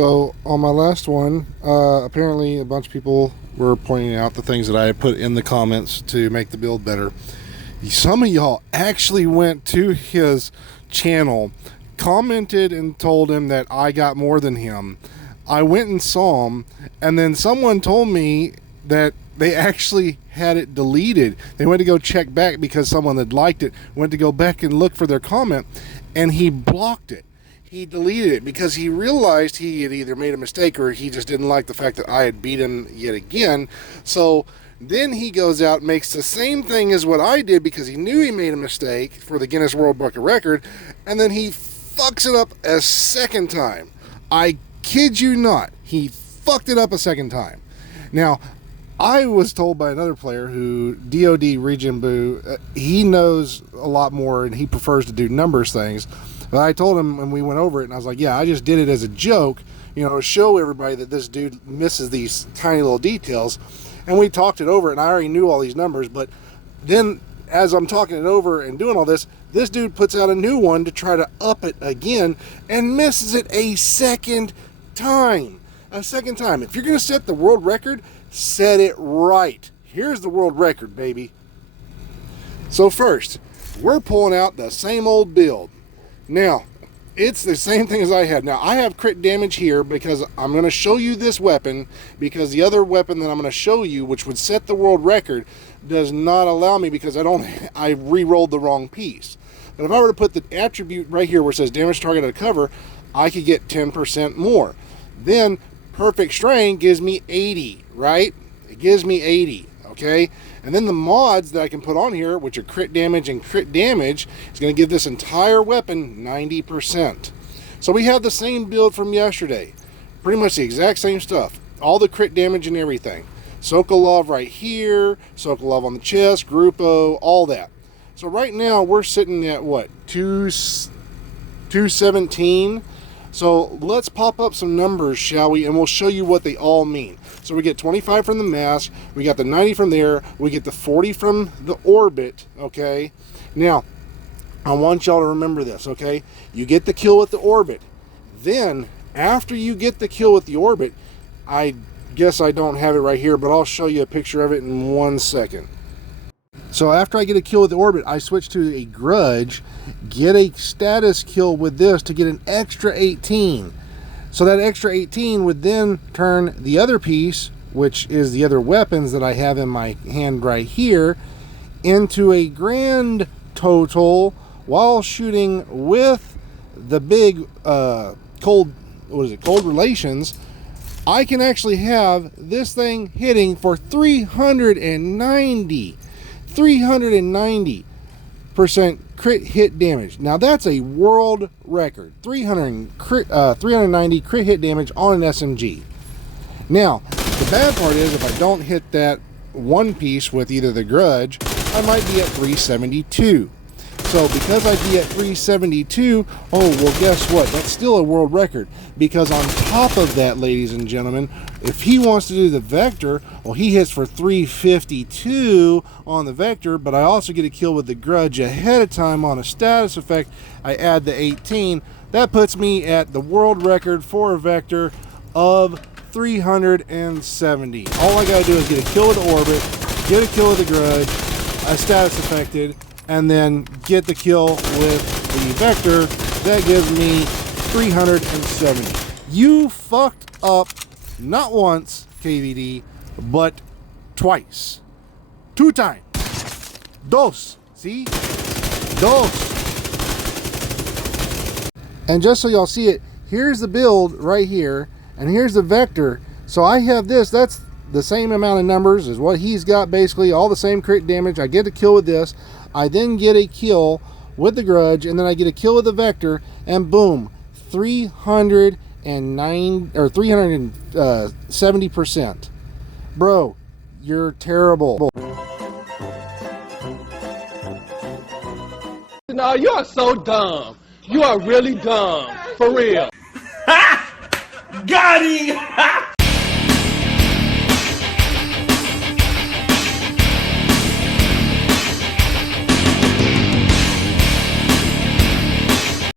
So on my last one, apparently a bunch of people were pointing out the things that I had put in the comments to make the build better. Some of y'all actually went to his channel, commented and told him that I got more than him. I went and saw him, and then someone told me that they actually had it deleted. They went to go check back because someone had liked it, went to go back and look for their comment, and he blocked it. He deleted it because he realized he had either made a mistake or he just didn't like the fact that I had beat him yet again. So then he goes out and makes the same thing as what I did because he knew he made a mistake for the Guinness World Book of Record, and then he fucks it up a second time. I kid you not, he fucked it up a second time. Now, I was told by another player who, DOD Region Boo, he knows a lot more and he prefers to do numbers things. But I told him when we went over it, and I was like, yeah, I just did it as a joke, you know, to show everybody that this dude misses these tiny little details. And we talked it over, and I already knew all these numbers. But then as I'm talking it over and doing all this dude puts out a new one to try to up it again and misses it a second time. A second time. If you're going to set the world record, set it right. Here's the world record, baby. So first, we're pulling out the same old build. Now, it's the same thing as I had. Now, I have crit damage here because I'm going to show you this weapon, because the other weapon that I'm going to show you, which would set the world record, does not allow me because I re-rolled the wrong piece. But if I were to put the attribute right here where it says damage target at a cover, I could get 10% more. Then perfect strain gives me 80, right? It gives me 80, okay? And then the mods that I can put on here, which are crit damage and crit damage, is going to give this entire weapon 90%. So we have the same build from yesterday. Pretty much the exact same stuff. All the crit damage and everything. Sokolov right here, Sokolov on the chest, Grupo, all that. So right now we're sitting at what? 217. So let's pop up some numbers, shall we? And we'll show you what they all mean. So we get 25 from the mask, we got the 90 from there, we get the 40 from the orbit, okay? Now, I want y'all to remember this, okay? You get the kill with the orbit. Then, after you get the kill with the orbit, I guess I don't have it right here, but I'll show you a picture of it in 1 second. So after I get a kill with the orbit, I switch to a grudge, get a status kill with this to get an extra 18. So that extra 18 would then turn the other piece, which is the other weapons that I have in my hand right here, into a grand total while shooting with the big cold relations. I can actually have this thing hitting for 390% crit hit damage. Now that's a world record. 390 crit hit damage on an SMG. Now, the bad part is if I don't hit that one piece with either the grudge, I might be at 372. So because I'd be at 372, oh, well, guess what? That's still a world record. Because on top of that, ladies and gentlemen, if he wants to do the vector, well, he hits for 352 on the vector, but I also get a kill with the grudge ahead of time on a status effect. I add the 18. That puts me at the world record for a vector of 370. All I gotta do is get a kill with the orbit, get a kill with the grudge, a status affected, and then get the kill with the vector. That gives me 370. You fucked up not once, KVD, but twice. 2 times. Dos. See? Dos. And just so y'all see it, here's the build right here, and here's the vector. So I have this, that's the same amount of numbers as what he's got, basically, all the same crit damage. I get a kill with this. I then get a kill with the grudge, and then I get a kill with the vector, and boom, 370%. Bro, you're terrible. No, you are so dumb. You are really dumb. For real. Got him!